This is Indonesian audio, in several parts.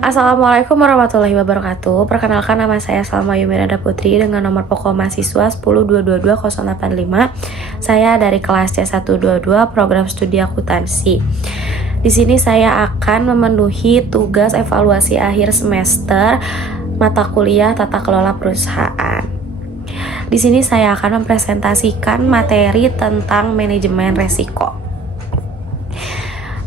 Assalamualaikum warahmatullahi wabarakatuh. Perkenalkan, nama saya Salma Yumiranda Putri dengan nomor pokok mahasiswa 10222-085. Saya dari kelas C122 program studi akuntansi. Di sini saya akan memenuhi tugas evaluasi akhir semester mata kuliah tata kelola perusahaan. Di sini saya akan mempresentasikan materi tentang manajemen resiko.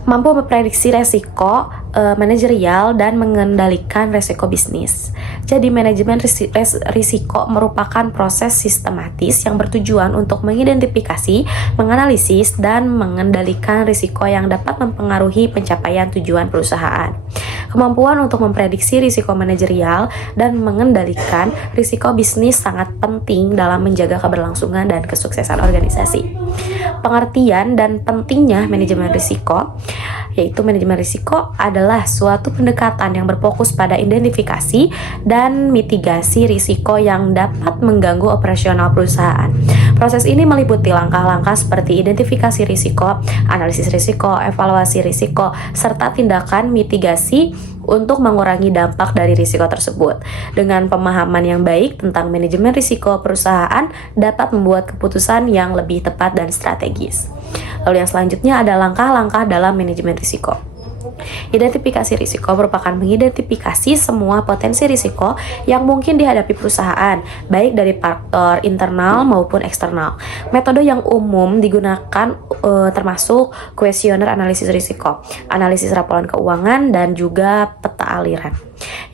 Mampu memprediksi resiko manajerial dan mengendalikan resiko bisnis. Jadi manajemen risiko merupakan proses sistematis yang bertujuan untuk mengidentifikasi, menganalisis, dan mengendalikan risiko yang dapat mempengaruhi pencapaian tujuan perusahaan. Kemampuan untuk memprediksi risiko manajerial dan mengendalikan risiko bisnis sangat penting dalam menjaga keberlangsungan dan kesuksesan organisasi. Pengertian dan pentingnya manajemen risiko, yaitu manajemen risiko adalah suatu pendekatan yang berfokus pada identifikasi dan mitigasi risiko yang dapat mengganggu operasional perusahaan. Proses ini meliputi langkah-langkah seperti identifikasi risiko, analisis risiko, evaluasi risiko, serta tindakan mitigasi untuk mengurangi dampak dari risiko tersebut. Dengan pemahaman yang baik tentang manajemen risiko, perusahaan dapat membuat keputusan yang lebih tepat dan strategis. Lalu yang selanjutnya ada langkah-langkah dalam manajemen risiko. Identifikasi risiko merupakan mengidentifikasi semua potensi risiko yang mungkin dihadapi perusahaan, baik dari faktor internal maupun eksternal. Metode yang umum digunakan termasuk kuesioner analisis risiko, analisis laporan keuangan, dan juga peta aliran.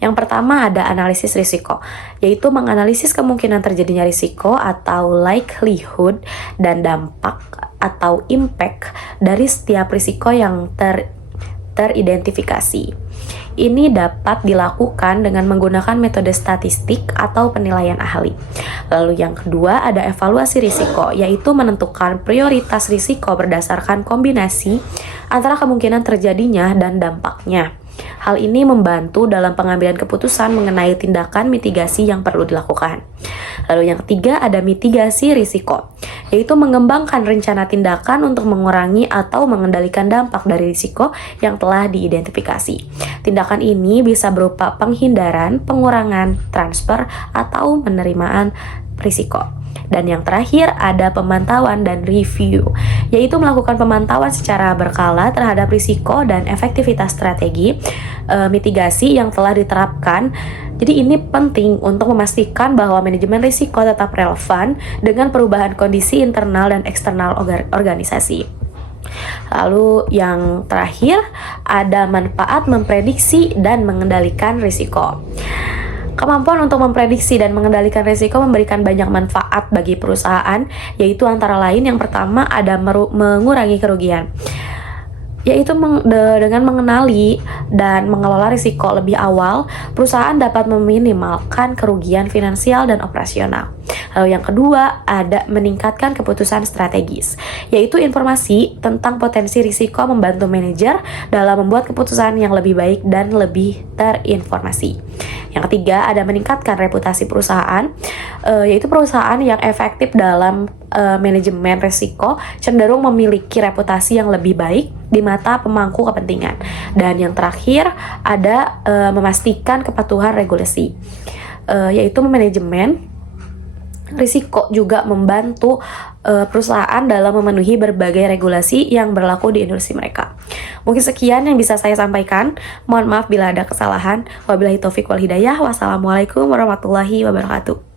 Yang pertama ada analisis risiko, yaitu menganalisis kemungkinan terjadinya risiko atau likelihood dan dampak atau impact dari setiap risiko yang teridentifikasi. Ini dapat dilakukan dengan menggunakan metode statistik atau penilaian ahli. Lalu yang kedua ada evaluasi risiko, yaitu menentukan prioritas risiko berdasarkan kombinasi antara kemungkinan terjadinya dan dampaknya. Hal ini membantu dalam pengambilan keputusan mengenai tindakan mitigasi yang perlu dilakukan. Lalu yang ketiga ada mitigasi risiko, yaitu mengembangkan rencana tindakan untuk mengurangi atau mengendalikan dampak dari risiko yang telah diidentifikasi. Tindakan ini bisa berupa penghindaran, pengurangan, transfer, atau penerimaan risiko. Dan yang terakhir ada pemantauan dan review, yaitu melakukan pemantauan secara berkala terhadap risiko dan efektivitas strategi mitigasi yang telah diterapkan. Jadi ini penting untuk memastikan bahwa manajemen risiko tetap relevan dengan perubahan kondisi internal dan eksternal organisasi. Lalu yang terakhir ada manfaat memprediksi dan mengendalikan risiko. Kemampuan untuk memprediksi dan mengendalikan risiko memberikan banyak manfaat bagi perusahaan, yaitu antara lain yang pertama ada mengurangi kerugian, yaitu dengan mengenali dan mengelola risiko lebih awal, perusahaan dapat meminimalkan kerugian finansial dan operasional. Lalu yang kedua ada meningkatkan keputusan strategis, yaitu informasi tentang potensi risiko membantu manajer dalam membuat keputusan yang lebih baik dan lebih terinformasi. Yang ketiga ada meningkatkan reputasi perusahaan, yaitu perusahaan yang efektif dalam manajemen risiko cenderung memiliki reputasi yang lebih baik di mata pemangku kepentingan. Dan yang terakhir ada memastikan kepatuhan regulasi, yaitu manajemen risiko juga membantu perusahaan dalam memenuhi berbagai regulasi yang berlaku di industri mereka. Mungkin sekian yang bisa saya sampaikan. Mohon maaf bila ada kesalahan. Wabillahi taufiq wal hidayah. Wassalamualaikum warahmatullahi wabarakatuh.